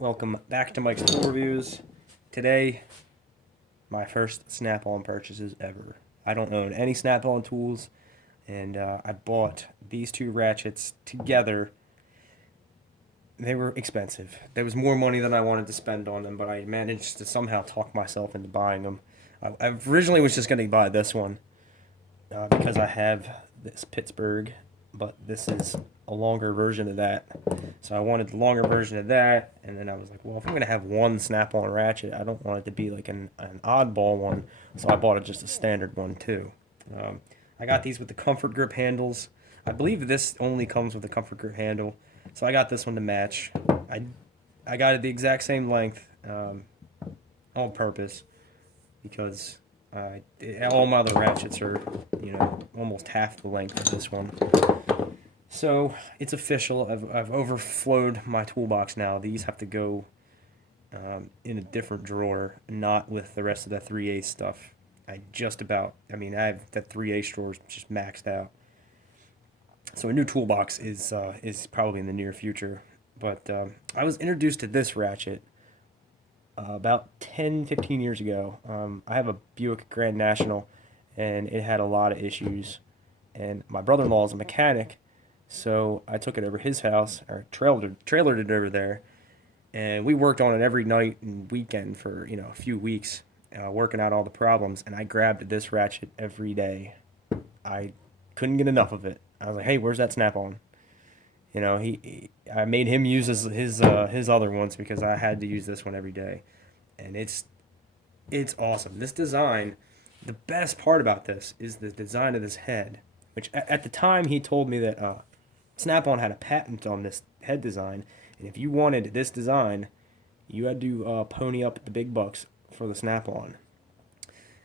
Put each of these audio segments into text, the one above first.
Welcome back to Mike's Tool Reviews. Today, my first Snap-on purchases ever. I don't own any Snap-on tools, and I bought these two ratchets together. They were expensive. There was more money than I wanted to spend on them, but I managed to somehow talk myself into buying them. I originally was just going to buy this one because I have this Pittsburgh, but this is a longer version of that. So I wanted the longer version of that, and then I was like, well, if I'm going to have one Snap-on ratchet, I don't want it to be like an oddball one, so I bought just a standard one too. I got these with the comfort grip handles. I believe this only comes with a comfort grip handle, so I got this one to match. I got it the exact same length on purpose because all my other ratchets are, almost half the length of this one. So it's official. I've overflowed my toolbox now. These have to go in a different drawer, not with the rest of the 3/8 stuff. I have that 3/8 drawer just maxed out. So a new toolbox is probably in the near future. But I was introduced to this ratchet about 10, 15 years ago. I have a Buick Grand National, and it had a lot of issues. And my brother-in-law is a mechanic, so I took it over his house, or trailered it over there, and we worked on it every night and weekend for a few weeks, working out all the problems. And I grabbed this ratchet every day. I couldn't get enough of it. I was like, "Hey, where's that Snap-on?" I made him use his other ones because I had to use this one every day, and it's awesome. This design, the best part about this is the design of this head, which at the time he told me that Snap-on had a patent on this head design, and if you wanted this design, you had to pony up the big bucks for the Snap-on.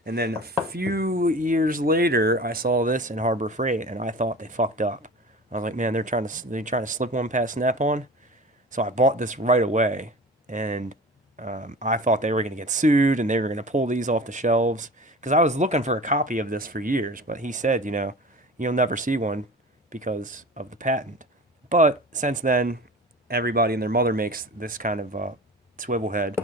And then a few years later, I saw this in Harbor Freight, and I thought they fucked up. I was like, man, they're trying to slip one past Snap-on. So I bought this right away, and I thought they were going to get sued, and they were going to pull these off the shelves because I was looking for a copy of this for years. But he said, you'll never see one because of the patent. But since then, everybody and their mother makes this kind of swivel head.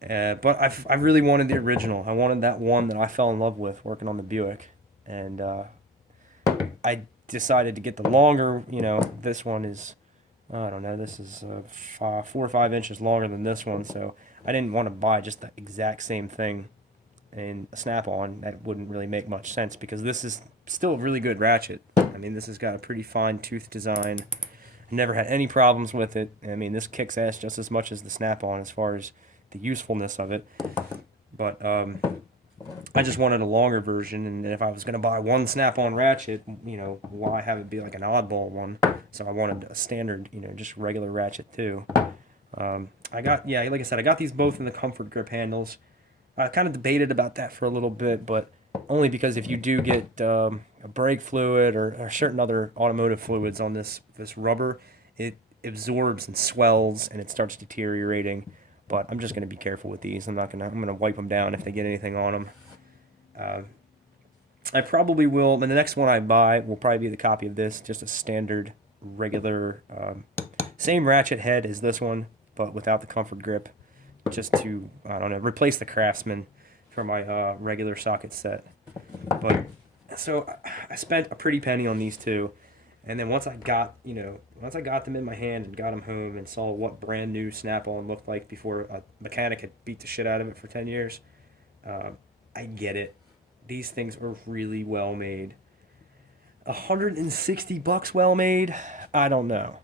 But I really wanted the original. I wanted that one that I fell in love with working on the Buick, and I decided to get the longer. This one is, I don't know, this is 4 or 5 inches longer than this one, so I didn't want to buy just the exact same thing in a Snap-on. That wouldn't really make much sense because this is still a really good ratchet. This has got a pretty fine tooth design. Never had any problems with it. This kicks ass just as much as the Snap-on as far as the usefulness of it. But I just wanted a longer version, and if I was going to buy one Snap-on ratchet, why have it be like an oddball one? So I wanted a standard, just regular ratchet too. Like I said, I got these both in the comfort grip handles. I kind of debated about that for a little bit, but only because if you do get a brake fluid or certain other automotive fluids on this rubber, it absorbs and swells and it starts deteriorating. But I'm just going to be careful with these. I'm going to wipe them down if they get anything on them. I probably will, and the next one I buy will probably be the copy of this, just a standard, regular, same ratchet head as this one, but without the comfort grip, just to, I don't know, replace the Craftsman for my regular socket set. But, so I spent a pretty penny on these two. And then once I got them in my hand and got them home and saw what brand new Snap-on looked like before a mechanic had beat the shit out of it for 10 years, I get it. These things are really well made. $160 well made? I don't know.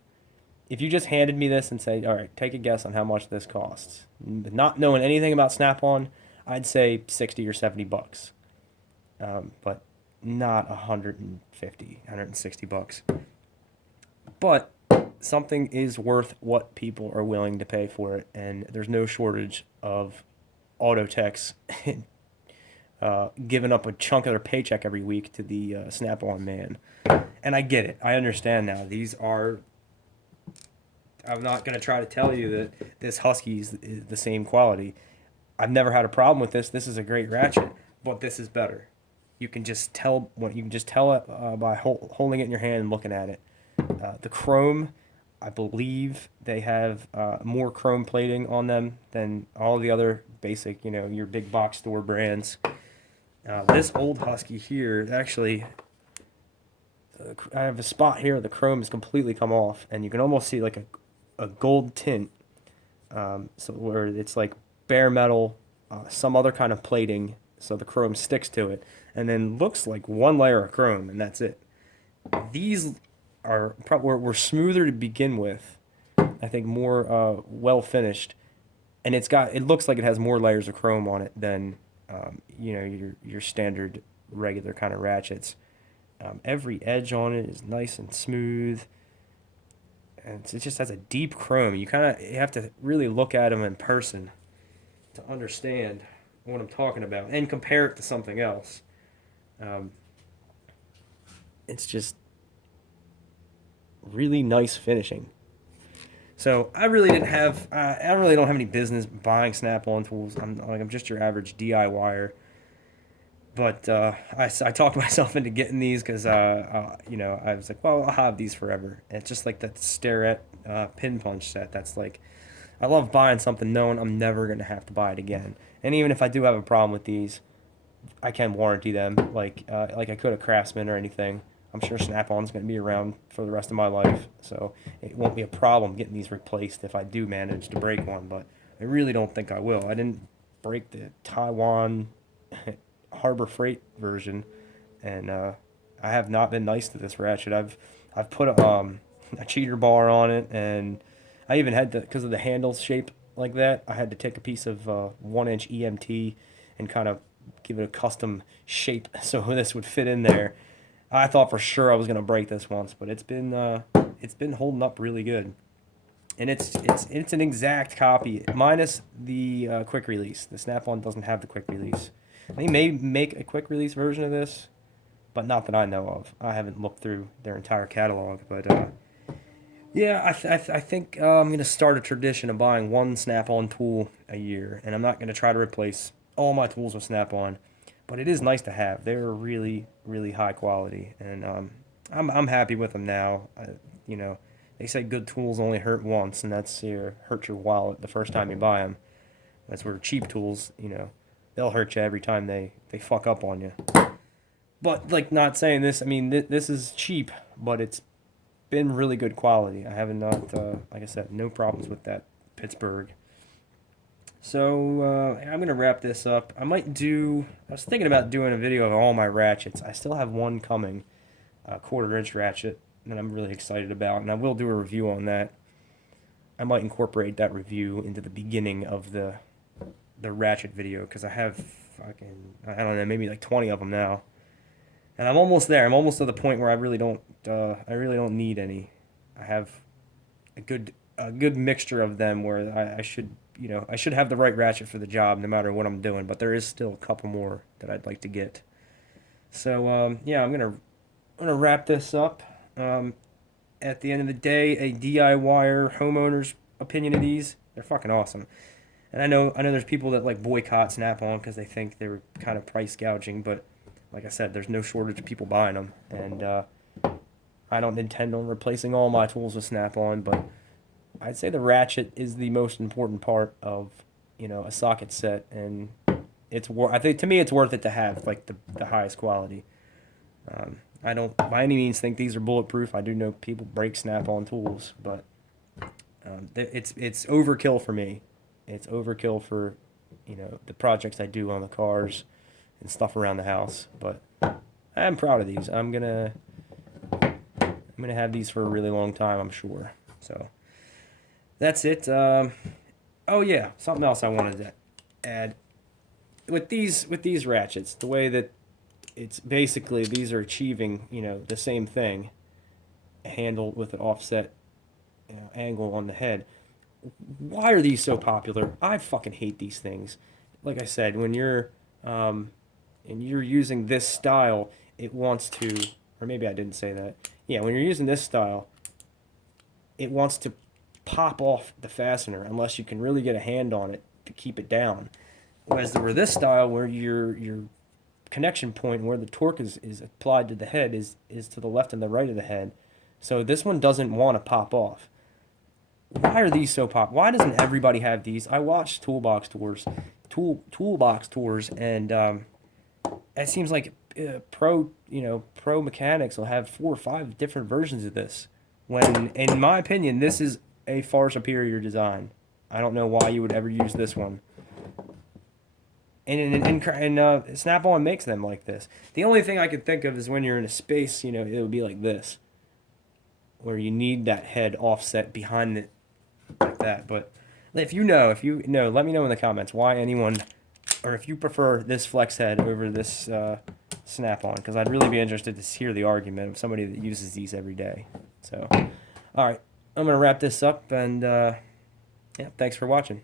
If you just handed me this and said, all right, take a guess on how much this costs, not knowing anything about Snap-on, I'd say 60 or $70. But not 150, 160 bucks. But something is worth what people are willing to pay for it, and there's no shortage of auto techs giving up a chunk of their paycheck every week to the Snap-on man. And I get it. I understand now. I'm not going to try to tell you that this Husky is the same quality. I've never had a problem with this. This is a great ratchet, but this is better. You can just tell it by holding it in your hand and looking at it. The chrome, I believe they have more chrome plating on them than all the other basic, your big box store brands. This old Husky here, actually, I have a spot here. The chrome has completely come off, and you can almost see like a gold tint. So where it's like bare metal, some other kind of plating, so the chrome sticks to it, and then looks like one layer of chrome, and that's it. These were smoother to begin with. I think more well finished, and it looks like it has more layers of chrome on it than your standard regular kind of ratchets. Every edge on it is nice and smooth, and it just has a deep chrome. You have to really look at them in person to understand what I'm talking about and compare it to something else. Um, it's just really nice finishing. So I really didn't have I really don't have any business buying Snap-on tools. I'm just your average DIYer. But I talked myself into getting these because I was like, well, I'll have these forever. And it's just like that Starrett pin punch set. That's like, I love buying something knowing I'm never gonna have to buy it again. And even if I do have a problem with these, I can warranty them like I could a Craftsman or anything. I'm sure Snap-on's going to be around for the rest of my life, so it won't be a problem getting these replaced if I do manage to break one, but I really don't think I will. I didn't break the Taiwan Harbor Freight version, and I have not been nice to this ratchet. I've put a cheater bar on it, and I even had to, because of the handle shape like that, I had to take a piece of 1-inch EMT and kind of give it a custom shape so this would fit in there. I thought for sure I was gonna break this once, but it's been holding up really good, and it's an exact copy minus the quick release. The Snap-on doesn't have the quick release. They may make a quick release version of this, but not that I know of. I haven't looked through their entire catalog, but yeah, I think I'm gonna start a tradition of buying one Snap-on tool a year, and I'm not gonna try to replace all my tools with Snap-on, but it is nice to have. They're really really high quality, and I'm happy with them now. You know, they say good tools only hurt once, and that's hurt your wallet the first time you buy them. That's where cheap tools, they'll hurt you every time they fuck up on you. But like, not saying this, I mean this is cheap, but it's been really good quality. I haven't not like I said, no problems with that Pittsburgh. So I'm gonna wrap this up. I was thinking about doing a video of all my ratchets. I still have one coming, a 1/4 inch ratchet that I'm really excited about, and I will do a review on that. I might incorporate that review into the beginning of the ratchet video because I have fucking, I don't know, maybe like 20 of them now, and I'm almost there. I'm almost to the point where I really don't need any. I have a good mixture of them where I should have the right ratchet for the job no matter what I'm doing. But there is still a couple more that I'd like to get. So yeah, I'm gonna wrap this up. At the end of the day, a DIYer homeowner's opinion of these, they're fucking awesome. And I know there's people that like boycott Snap-on because they think they were kind of price gouging, but like I said, there's no shortage of people buying them, and I don't intend on replacing all my tools with Snap-on, but I'd say the ratchet is the most important part of a socket set, and I think to me it's worth it to have like the highest quality. I don't by any means think these are bulletproof. I do know people break Snap-on tools, but it's overkill for me. It's overkill for the projects I do on the cars and stuff around the house. But I'm proud of these. I'm gonna have these for a really long time, I'm sure. So that's it. Oh yeah, something else I wanted to add with these ratchets. The way that it's basically these are achieving the same thing, a handle with an offset angle on the head. Why are these so popular? I fucking hate these things. Like I said, when you're and you're using this style, it wants to, or maybe I didn't say that. Yeah, when you're using this style, it wants to pop off the fastener unless you can really get a hand on it to keep it down. Whereas this style, where your connection point where the torque is applied to the head is to the left and the right of the head. So this one doesn't want to pop off. why are these so pop? Why doesn't everybody have these? I watch toolbox tours, and it seems like pro mechanics will have 4 or 5 different versions of this. When, in my opinion, this is a far superior design. I don't know why you would ever use this one. And Snap-on makes them like this. The only thing I could think of is when you're in a space, it would be like this, where you need that head offset behind it like that. But if you know, let me know in the comments why anyone, or if you prefer this flex head over this Snap-on, because I'd really be interested to hear the argument of somebody that uses these every day. So, all right, I'm gonna wrap this up, and yeah, thanks for watching.